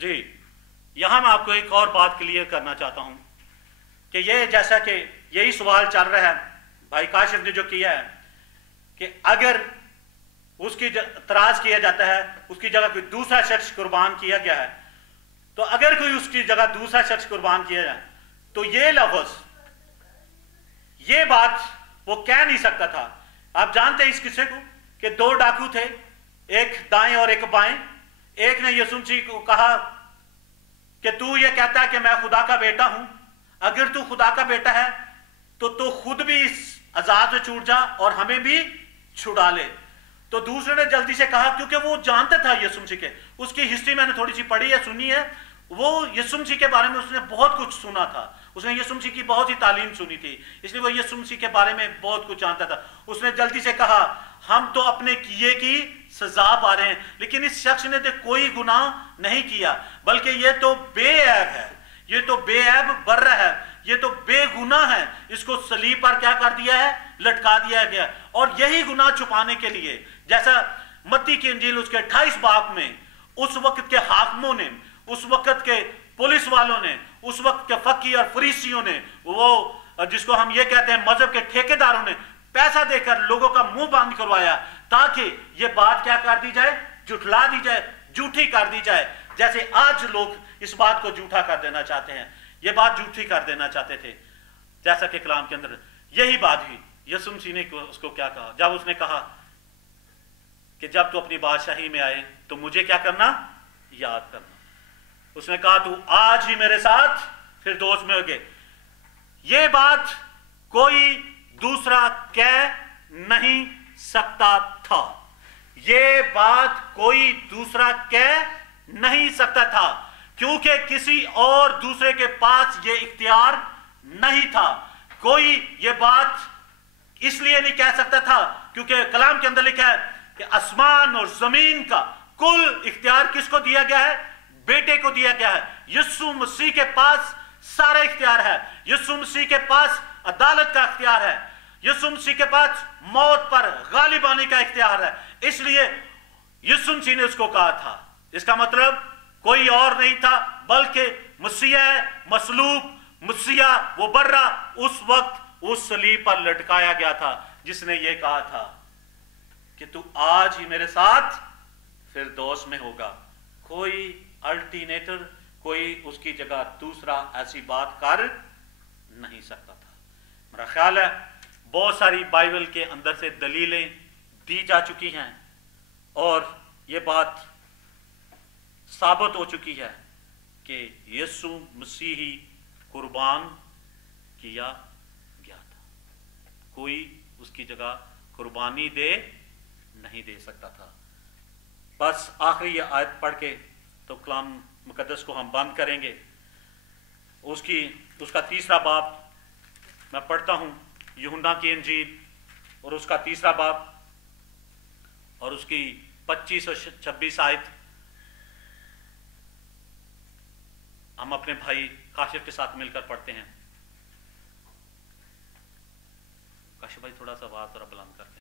जी, यहाँ मैं आपको एक और बात क्लियर करना चाहता हूँ कि ये जैसा कि यही सवाल चल रहा है, भाई काशिफ ने जो किया है कि अगर उसकी तराज किया जाता है, उसकी जगह कोई दूसरा शख्स कुर्बान किया गया है, तो अगर कोई उसकी जगह दूसरा शख्स कुर्बान किया जाए तो ये लफ्ज, ये बात वो कह नहीं सकता था। आप जानते हैं इस किस्से को कि दो डाकू थे, एक दाएं और एक बाएं। एक ने यीशु मसीह को कहा कि तू ये कहता है कि मैं खुदा का बेटा हूं, अगर तू खुदा का बेटा है तो तू खुद भी इस अजाब से छूट जा और हमें भी छुड़ा ले। तो दूसरे ने जल्दी से कहा, क्योंकि वो जानता था यीशु मसीह के, उसकी हिस्ट्री मैंने थोड़ी सी पढ़ी है, सुनी है, वो यीशु मसीह के बारे में उसने बहुत कुछ सुना था, उसने यीशु मसीह की बहुत ही तालीम सुनी थी, इसलिए वो यीशु मसीह के बारे में बहुत कुछ जानता था। उसने जल्दी से कहा, हम तो अपने किए की सजा पा रहे हैं, लेकिन इस शख्स ने तो कोई गुनाह नहीं किया, बल्कि ये तो बेऐब है, ये तो बेऐब बर्रा है, ये तो बेगुनाह है, इसको सलीब पर क्या कर दिया है, लटका दिया गया। और यही गुनाह छुपाने के लिए, जैसा मत्ती की इंजील उसके 28 बाब में उस वक्त के हाकिमों ने, उस वक्त के पुलिस वालों ने, उस वक्त के फकी और फरीसियों ने, वो जिसको हम ये कहते हैं मजहब के ठेकेदारों ने पैसा देकर लोगों का मुंह बंद करवाया ताकि ये बात क्या कर दी जाए, जुटला दी जाए, झूठी कर दी जाए। जैसे आज लोग इस बात को झूठा कर देना चाहते हैं, ये बात झूठी कर देना चाहते थे। जैसा कि कलाम के अंदर यही बात हुई। यीशु मसीह ने उसको क्या कहा, जब उसने कहा कि जब तू अपनी बादशाही में आए तो मुझे क्या करना, याद करना। उसने कहा तू आज ही मेरे साथ फिर दोस्त में होगे। ये बात कोई दूसरा कह नहीं सकता था, ये बात कोई दूसरा कह नहीं सकता था, क्योंकि किसी और दूसरे के पास ये इख्तियार नहीं था। कोई ये बात इसलिए नहीं कह सकता था क्योंकि कलाम के अंदर लिखा है कि आसमान और जमीन का कुल इख्तियार किसको दिया गया है, बेटे को दिया गया है। यीशु मसीह के पास सारा इख्तियार है, यीशु मसीह के पास अदालत का इख्तियार है, यीशु मसीह के पास मौत पर गालिब आने का इख्तियार है। इसलिए यीशु मसीह ने उसको कहा था। इसका मतलब कोई और नहीं था बल्कि मसीह मसलूब, मसीहा वो बर्रा उस वक्त उस सलीब पर लटकाया गया था, जिसने ये कहा था कि तू आज ही मेरे साथ फिर दोस्त में होगा। कोई अल्टरनेटर, कोई उसकी जगह दूसरा ऐसी बात कर नहीं सकता था। मेरा ख्याल है बहुत सारी बाइबल के अंदर से दलीलें दी जा चुकी हैं और ये बात साबित हो चुकी है कि यीशु मसीह ही कुर्बान किया गया था, कोई उसकी जगह कुर्बानी नहीं दे सकता था। बस आखिरी ये आयत पढ़ के तो कलाम मुकद्दस को हम बंद करेंगे। उसका तीसरा बाब मैं पढ़ता हूँ, यूहन्ना की इंजील और उसका तीसरा बाब और उसकी 25 और 26 आयत हम अपने भाई काशिफ के साथ मिलकर पढ़ते हैं। काशिफ भाई थोड़ा सा आवाज बुलंद करते हैं।